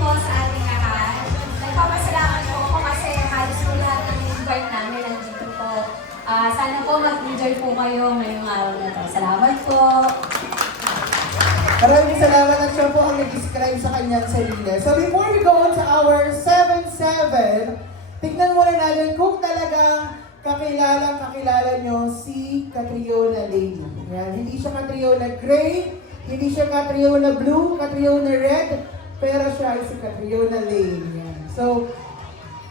po sa ating lahat. Nagpapasalamat po ako kasi halos po lahat ng invite namin nandito po. Sana po mag-enjoy po kayo ngayong araw na to. Salamat po. Maraming salamat at siya po ang nag-describe sa kanyang sarili. So before we go on to our 7-7, tignan muna natin kung talagang kakilala nyo si Catriona Lane. Yan. Hindi siya Catriona Gray, hindi siya Catriona Blue, Catriona Red, pero siya ay si Catriona Lane. Yan. So,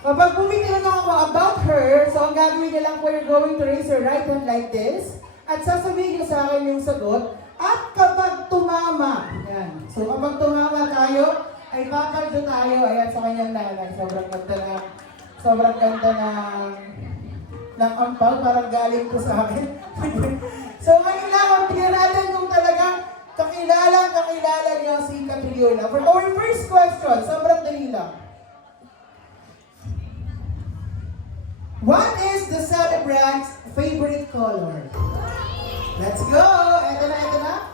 kapag pumitinanong ako about her, so ang gagawin niya lang po, you're going to raise your right hand like this, at sasabihin niyo sa akin yung sagot, at kapag tumama, yan. So kapag tumama tayo, ay papaldo tayo, ayan, sa kanyang nanay. Sobrang ganda ng ampaw, parang galing ko sa akin. So ngayon lang, tingnan natin kung talagang kakilala niyo si Catriona. For our first question, sobrang dali lang. What is the celebrant's favorite color? Let's go! Ito na.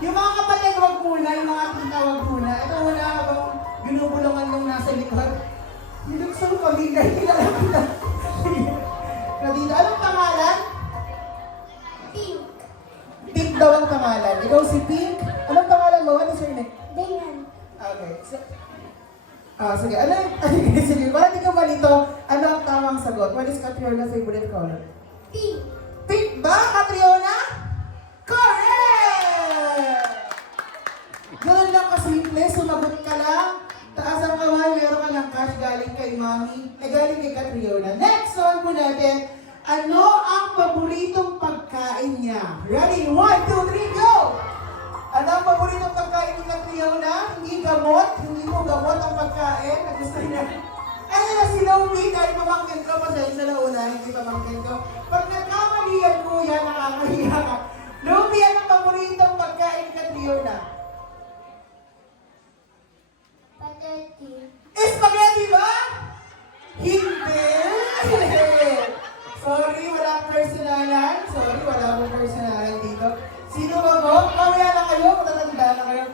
Yung mga kapatid, wag muna. Yung mga tita, wag muna. Ito muna habang binubulungan yung nasa likod. You look so familiar. Kilala ko na. Dito, anong pangalan? Pink. Pink daw ang pangalan. Ikaw si Pink. Anong pangalan mo? What is your name? Dayan. Okay. Sige. Sige. Para di ka malito, ano ang tamang sagot? What is Catriona's favorite color? Pink. Pink ba, Catriona? Correct! Ganun lang kasimple, sumagot ka lang. Taas ang kamay, meron ka ng cash galing kay Mami, galing kay Catriona. Next one po natin, ano ang paboritong pagkain niya? Ready? 1, 2, 3, go! Ano ang paboritong pagkain ni Catriona? Hindi gamot, hindi mo gamot ang pagkain. Gusto niya. Ayun na si Lomi, kahit pamangkin ko, pasensya na una, hindi pamangkin ko. Pag nagkamalihan ko yan, nakakahiya ka. Lomi, ano ang paboritong pagkain ni Catriona? Spaghetti. Spaghetti ba? Hindi! Sorry, walang personalan. Sorry, wala akong personalan dito. Sino ba mo? Mamaya na kayo, matatanda na kayo.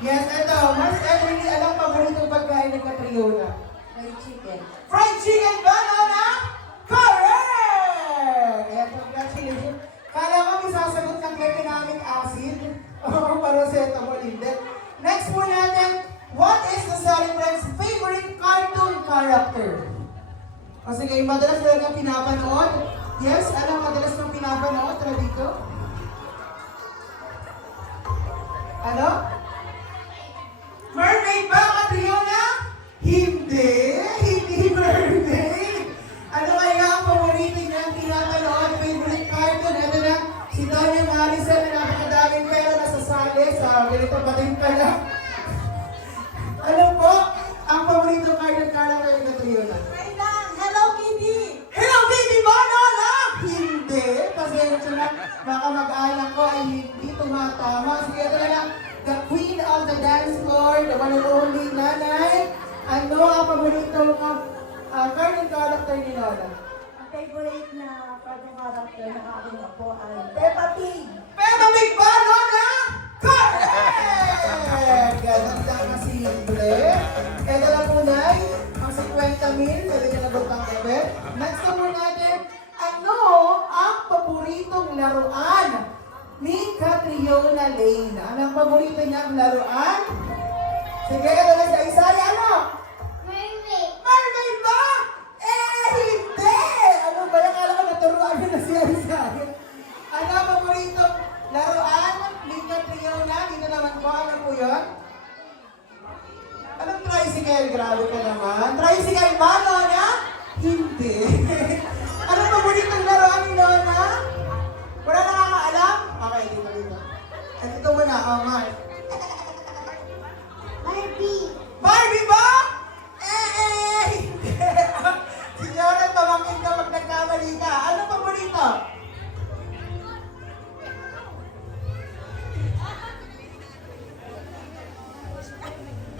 Yes, ito. Mas every alam paboritong pagkain ni Catriona. Fried chicken. Fried chicken ba, Nona? Correct! Kaya congratulations. Kala ko may sasagot ng carbonic acid. O paracetamol, hindi. Next po natin, what is the celebrant's favorite cartoon character? O sige, madalas talaga pinapanood. Yes, anong madalas mong pinapanood? Tara dito. Ano? Mermaid ba, Catriona? Hindi mermaid. Ano kaya ang paborito niya ang pinapanood? Favorite cartoon? Ito na, si Doña Maricel na napakadaming pera nasasali sa ganito pating ka na. Ano po ang paborito cartoon character ni Catriona? Hello Kitty. Hello Kitty ba, Lola? Hindi. Pasensya na, baka mag-anak ko ay hindi tumatama. Sige, ito na lang, the queen of the dance floor, the one and only nanay. Ano ang paborito cartoon character ni Lola? Ang favorite na cartoon character na aking po ay Peppa Pig. Peppa Pig ba, Lola? Correct! Ganun lang kasimple. Ito lang punay, ang 50 mil, pwede ka nagot ng bebe. Next na po natin, ano ang paboritong laruan ni Catriona Lane? Ano ang paborito niyang laruan? Sige, ito na sa Isaya, ano? Mermaid. Mermaid ba? Hindi! Ano ba? Akala ko naturuan na si Isaya. Ano ang paboritong laruan ni Catriona? Dito naman po, ano po yun? Anong tricycle? Grabe ka naman. Tricycle ba, Nona? Hindi. Anong paboritong laruan ni Nona? Wala nakakaalam? Okay, dito. Ito muna, Mark. Barbie. Barbie ba? Hindi. Signora, pamangkin ka pag nagkamali ka. Ano paborito?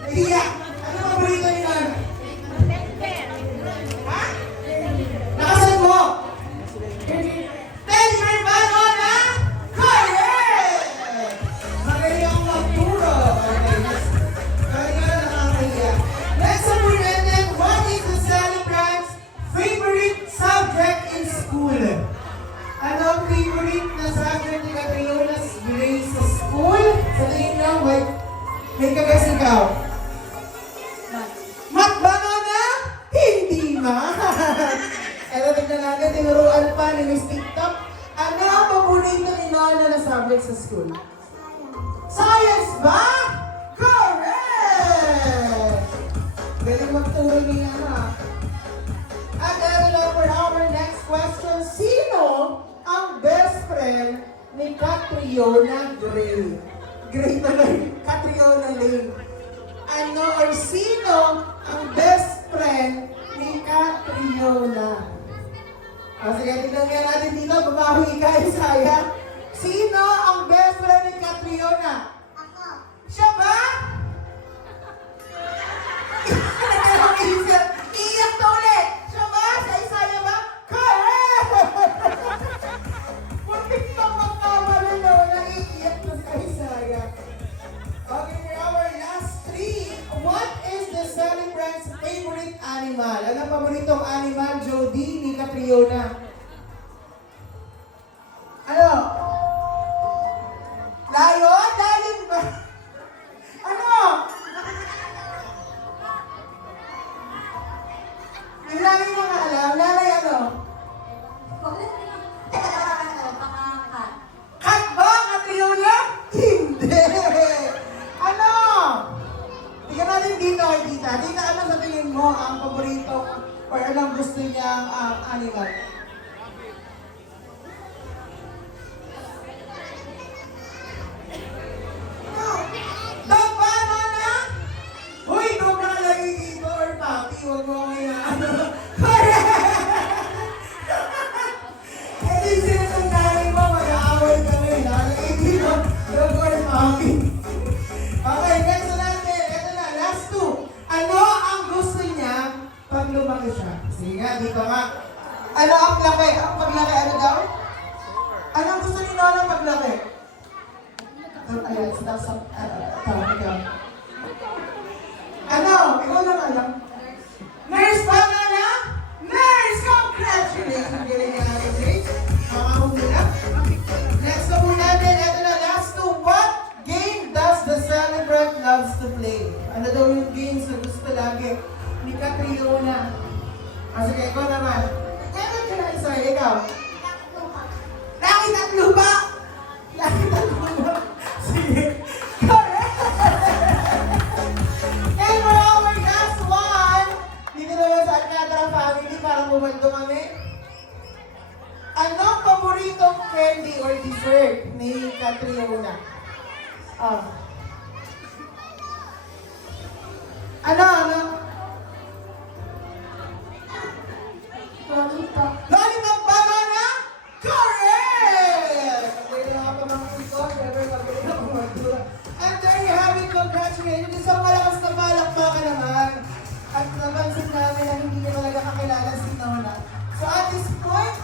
Iya. Ano paborito ni Nona? Ha? Nakasan mo? Teddy bear ba, Nona? Correct! Magaling ako Ikaw. Mat banana? Hindi ma. Eto, tignan natin, tinuruan pa ni Miss TikTok. Ano ang paborito ni Nona na subject sa school? Science ba? Correct! Galing magturo niya na. At dahil na for our next question, sino ang best friend ni Catriona Gray? Gray na lang, Catriona Lane. Ano or sino ang best friend ni Catriona? Sige, tignan nga natin dito, bumawi ka, Isaya. Sino ang best friend ni Catriona? Ako. Siya ba? Iiyak to ulit! Siya ba? Sa Isaya ba? Correct! Muntik na magkamali na naiiyak na sa Isaya. Okay, for our last three, what is the celebrant's favorite animal? Ano ang paboritong animal, Jody, ni Catriona? Ano? Lion? Lion ba? Ano? Yung lalay mo nga alam, lalay ano? Pakakat. Kat ba, Catriona? Hindi! Ano? Tingnan natin dito kay tita. Tita, ano sa tingin mo ang paborito or anong gusto niyang animal? Dog ba, Nana? Uy, dog na lagi dito or papi. Huwag mo akong inaano. Eh, di sila itong nanay mo, mag-aaway kami. Nalagay dito, dog or papi. Okay, next na natin. Ito na, last two. Ano ang gusto niya pag lumaki siya? Sige nga, dito nga. Ano ang laki? Ang paglaki, ano daw? Ano ang gusto ni Nona paglaki? Ayun, nasa tawag ka. Ano? Ikaw lang alam. Nurse ba na na? Nurse! Congratulations! Galing ka natin, Grace. Makahula. Next na po natin, ito na, last two. What game does the celebrant loves to play? Ano daw yung games na gusto lagi ni Catriona? Sige, ikaw naman. Meron ka na isa, ikaw. Laki tatlo ba? Laki tatlo ba? Sige. Correct! And for our last one, dito naman sa Alcantara family, parang bumando kami. Anong paboritong candy or dessert ni Catriona? Ano? Lollipop. Lollipop ba na? Correct! Hindi na ako pamangkin ko, never mabili na kumadura. And there you have it, congratulations. Isang malakas na palakpakan naman. At napansin namin na hindi niya talaga kakilala si Nona. So at this point,